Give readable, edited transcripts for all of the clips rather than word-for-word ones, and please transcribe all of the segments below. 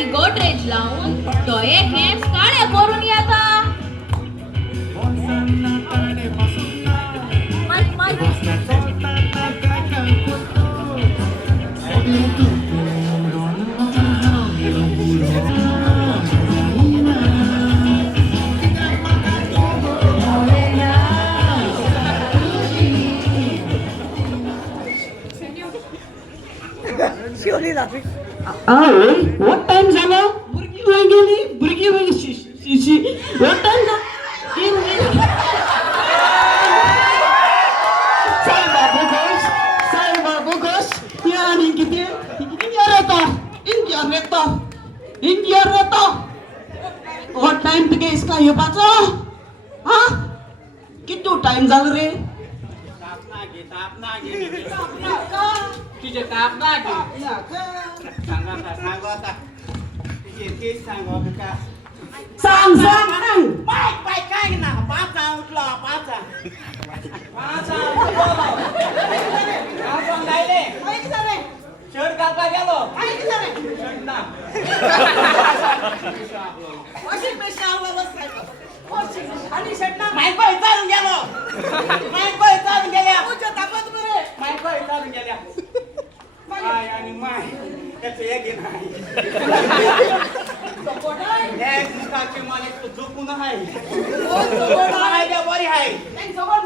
आणि गोटरेज लावून तो एक हेम्स काळे करून येता. what time झाला? बुरगी वय गेली, बुरगी वय what time झाला? Sai babu gos, ya ni kita India reta. What time तक इसका ये पाचा? हाँ? कितना time झाला रे? तुझे ताप ना घे. सांग आता. तेच सांग का. सांग. बाय काय ना पाचा उठला पाचा गायले शर्ट घालता गेलो शर्ट ना वॉशिंग मशीन आणि शर्ट ना माईक चालून गेलो माईक चालून गेल्या माईक चालून गेल्या माय आणि माय त्याचं एक नाही एक मुखाचे मालिक झोपून आहे बरी आहे जबन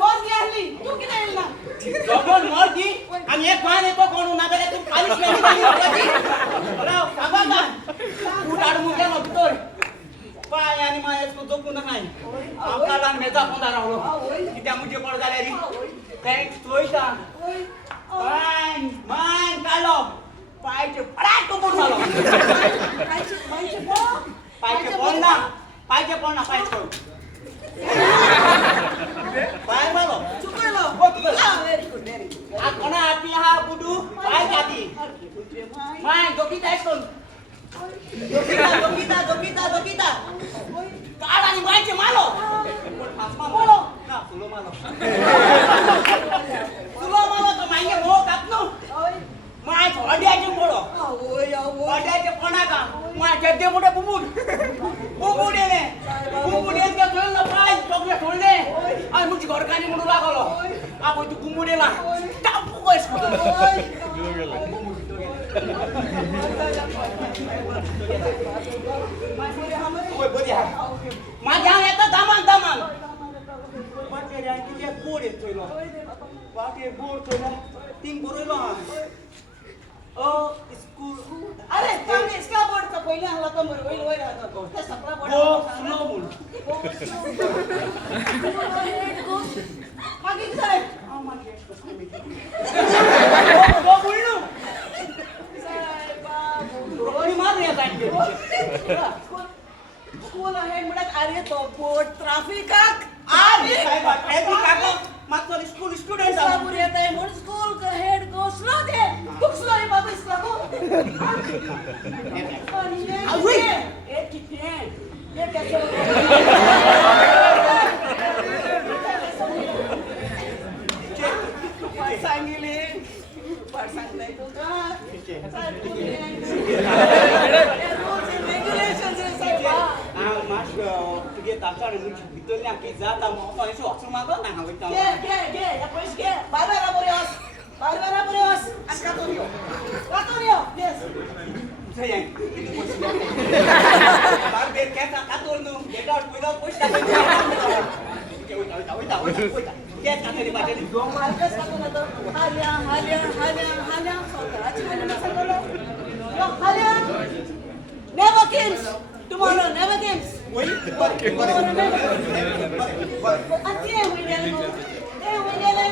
मर्दी आणि एक मान येतो कोण ना गेले तू खालीच तू टाडून गेलो तो पाय आणि मायाचं झोपून नाही आमकाला मेजा फोन राहलो कित्या मुझे पड झाल्या री थँक्स तोयता मान काढलो पायचे फडाक तो मोठ झालो पायचे फोन ना पाय मारो कोणा आती हा बुडू पाय जाती माय दोकीता ऐकून दोकीता काढ आणि मायचे मालो ना तुलो मालो तो मागे हो कापनो माय अड्याचे मोडो अड्याचे कोणा का माय गड्डे मोठे बुबुड येले के जोल पाय चॉकलेट होल्डे आणि मुझी घरकानी म्हणू लागलो आपण तू बुबुडेला टापू कस माझ्या येता दामान वाटे रे किती गोड येतोय लो वाटे गोड तो तीन बरोयलो स्कूल अरे तुम्ही इसका बोर्ड तर पहिले हला तर होईल राहतो ते सगळा बोर्ड स्लो बोल मागे चले स्लो बोलू कोणी मार रे आता स्कूल आहे म्हणत अरे तो बोर्ड ट्रॅफिक अरे ट्रॅफिक का मात्र स्कूल स्टुडंट साबुर येत आहे म्हणून स्कूल का हेड गो स्लो दे खूप स्लो आहे बाबा इसका गो अरे ये किती आहे ये कैसे सांगितले पण सांगताय तो का तुगे ताचाडे मुझी भितरल्या की जाता मग अशो अक्षर मागो ना हांव घे या पैसे घे बारबारा बोरिओस आणि कातोरियो येस जय बार बेर केसा कातोर नु गेट आउट विदाउट पैसे ओइता के कातरी बाटे दो मार्कस कातो ना तो हाल्या स्वतःची हाल्या सांगलो यो हाल्या never kills tomorrow never kills वही अति होई गेले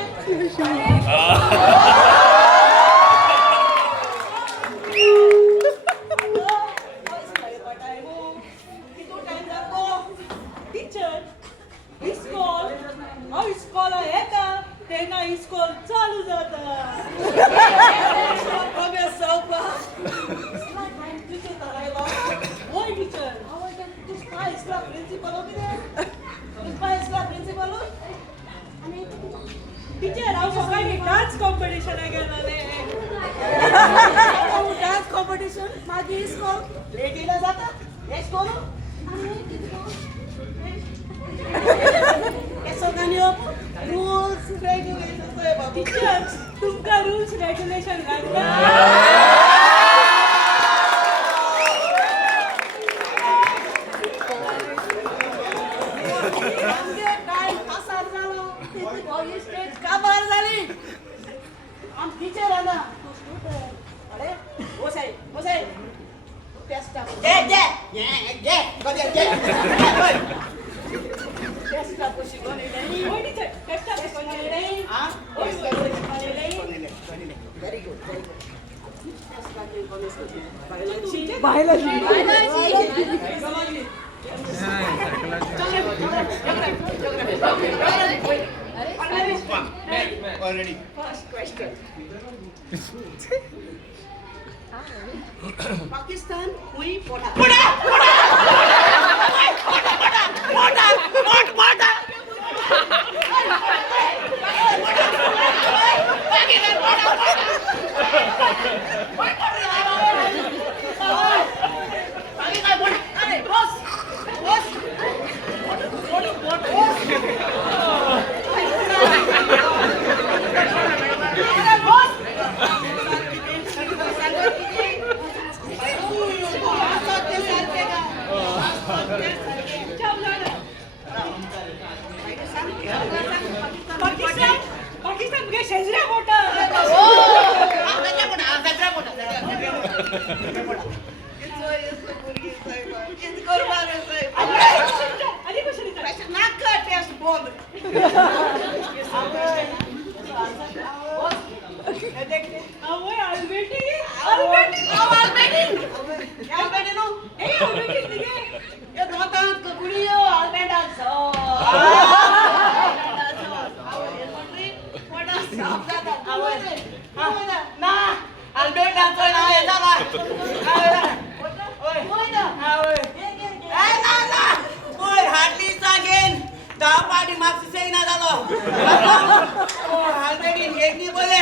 स्कूल चालू जाता Oi, teacher. This guy is the principal over there. This guy is the principal. Teacher, how is going dance competition again? Dance competition. Competition मागी इस्कॉल लेडीला जाता इस्कॉल सगळ्यांनी रूल्स रेग्युलेशन टीचर्स तुमका रूल्स रेग्युलेशन स्टेज का बाहेर झाली आम टीचर आहे ना अरे बसाय टेस्ट टेस्ट कशी कोणी टेस्ट कोणी very good Already. First question. Pakistan hui poda. Pakistan मुगे शेजऱ्या मोठा बोले